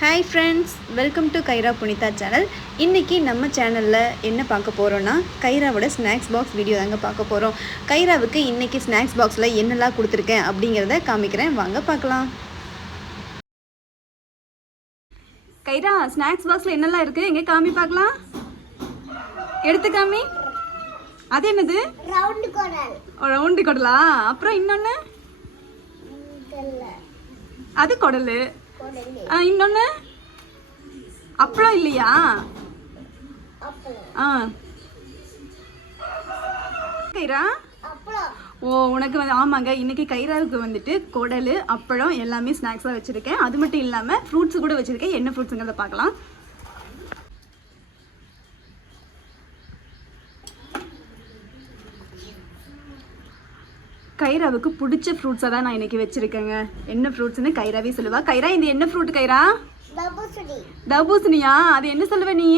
Hi friends, welcome to Kaira Punitha channel. இன்றைக்கி நம்ம சேனலில் என்ன பார்க்க போகிறோன்னா கைராவோட ஸ்நாக்ஸ் பாக்ஸ் வீடியோ தாங்க பார்க்க போகிறோம். கைராவுக்கு இன்றைக்கி ஸ்நாக்ஸ் பாக்ஸில் என்னெல்லாம் கொடுத்துருக்கேன் அப்படிங்கிறத காமிக்கிறேன், வாங்க பார்க்கலாம். கைரா, ஸ்நாக்ஸ் பாக்ஸில் என்னெல்லாம் இருக்குது எங்கே காமி பார்க்கலாம். எடுத்து காமி. அது என்னது? ரவுண்டு குடலா? அப்புறம் இன்னொன்று அது குடல். இன்னொன்று அப்பளம் இல்லையா? கைரா, ஓ உனக்கு வந்து ஆமாங்க, இன்னைக்கு கைராவுக்கு வந்துட்டு குடல் அப்பளம் எல்லாமே ஸ்நாக்ஸாக வச்சுருக்கேன். அது மட்டும் இல்லாமல் ஃப்ரூட்ஸ் கூட வச்சுருக்கேன். என்ன ஃப்ரூட்ஸுங்கிறத பார்க்கலாம். கைராவுக்கு பிடிச்ச ஃப்ரூட்ஸாக தான் நான் இன்றைக்கி வச்சுருக்கேங்க. என்ன ஃப்ரூட்ஸ்னு கைராவே சொல்லுவா. கைரா, இது என்ன ஃப்ரூட் கைரா? தர்பூசணியா? அது என்ன சொல்லுவ நீ?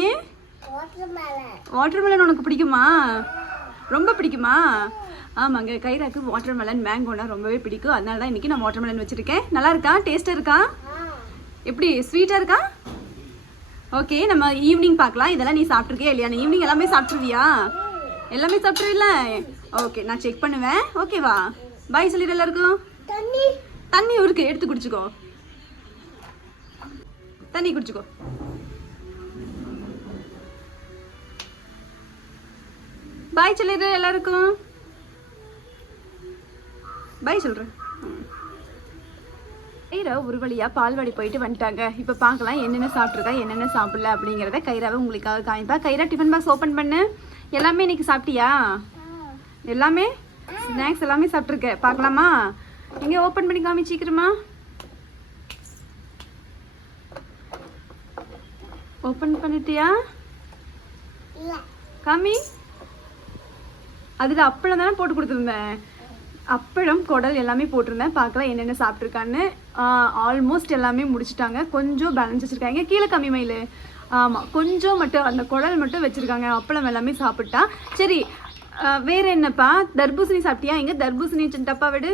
வாட்டர்மெலன். உனக்கு பிடிக்குமா? ரொம்ப பிடிக்குமா? ஆமாங்க, கைராக்கு வாட்டர்மெலன் மேங்கோனா ரொம்பவே பிடிக்கும். அதனால தான் இன்றைக்கி நான் வாட்டர்மெலன் வச்சுருக்கேன். நல்லா இருக்கா? டேஸ்ட்டாக இருக்கா? எப்படி, ஸ்வீட்டாக இருக்கா? ஓகே, நம்ம ஈவினிங் பார்க்கலாம். இதெல்லாம் நீ சாப்பிட்ருக்கியா இல்லையா? நீ ஈவினிங் எல்லாமே சாப்பிட்ருவியா? எல்லாமே சாப்பிட்ருவில்ல? ஓகே, நான் செக் பண்ணுவேன். ஓகேவா? பாய் சொல்லிடு எல்லாருக்கும். தண்ணி இருக்கு, எடுத்து குடிச்சுக்கோ. தண்ணி குடிச்சுக்கோ. பாய் சொல்லிடு எல்லாருக்கும். பாய் சொல்றேன். கைரா ஒரு வழியா பால்வாடி போயிட்டு வந்துட்டாங்க. இப்போ பார்க்கலாம் என்னென்ன சாப்பிட்ருக்கா என்னென்ன சாப்பிடல அப்படிங்கிறத கைராவை உங்களுக்காக காமிப்பா. கைரா, டிஃபன் பாக்ஸ் ஓப்பன் பண்ணு. எல்லாமே இன்னைக்கு சாப்பிட்டியா? எல்லாமே ஸ்நாக்ஸ் எல்லாமே சாப்பிட்ருக்க. பார்க்கலாமா? எங்கே ஓப்பன் பண்ணி காமி சீக்கிரமா. ஓப்பன் பண்ணிட்டியா? காமி. அதில் அப்பளம் தானே போட்டு கொடுத்துருந்தேன். அப்பளம் குடல் எல்லாமே போட்டிருந்தேன். பார்க்கலாம் என்னென்ன சாப்பிட்ருக்கான்னு. ஆல்மோஸ்ட் எல்லாமே முடிச்சுட்டாங்க. கொஞ்சம் பேலன்ஸ் வச்சுருக்காங்க. கீழே கம்மி மயில். ஆமாம், கொஞ்சம் மட்டும் அந்த குடல் மட்டும் வச்சுருக்காங்க. அப்பளம் எல்லாமே சாப்பிட்டா. சரி, வேறு என்னப்பா? தர்பூசணி சாப்பிட்டியா? எங்கே தர்பூசணி டப்பா விடு.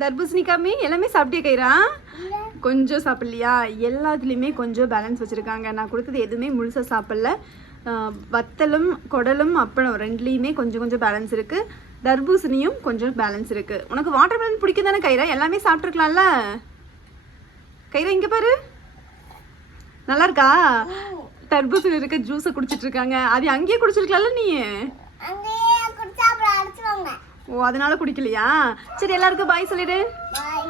தர்பூசணி காமி. எல்லாமே சாப்பிட்டியா கைரா? கொஞ்சம் சாப்பிட்லையா? எல்லாத்துலேயுமே கொஞ்சம் பேலன்ஸ் வச்சுருக்காங்க. நான் கொடுத்தது எதுவுமே முழுசாக சாப்பிடல. வத்தலும் குடலும் அப்பளம் ரெண்டுலேயுமே கொஞ்சம் கொஞ்சம் பேலன்ஸ் இருக்குது. தர்பூசணியும் கொஞ்சம் பேலன்ஸ் இருக்குது. உனக்கு வாட்டர்மெலன் பிடிக்கும் தானே கைரா? எல்லாமே சாப்பிட்ருக்கலாம்ல கைரா. இங்கே பாரு, நல்லா இருக்கா? தர்பூசணி இருக்க ஜூஸை குடிச்சிட்டு இருக்காங்க. அது அங்கேயே குடிச்சிருக்கலாம்ல நீ? ஓ, அதனால குடிக்கலையா? சரி, எல்லாருக்கும் பாய் சொல்லிடு. பாய்.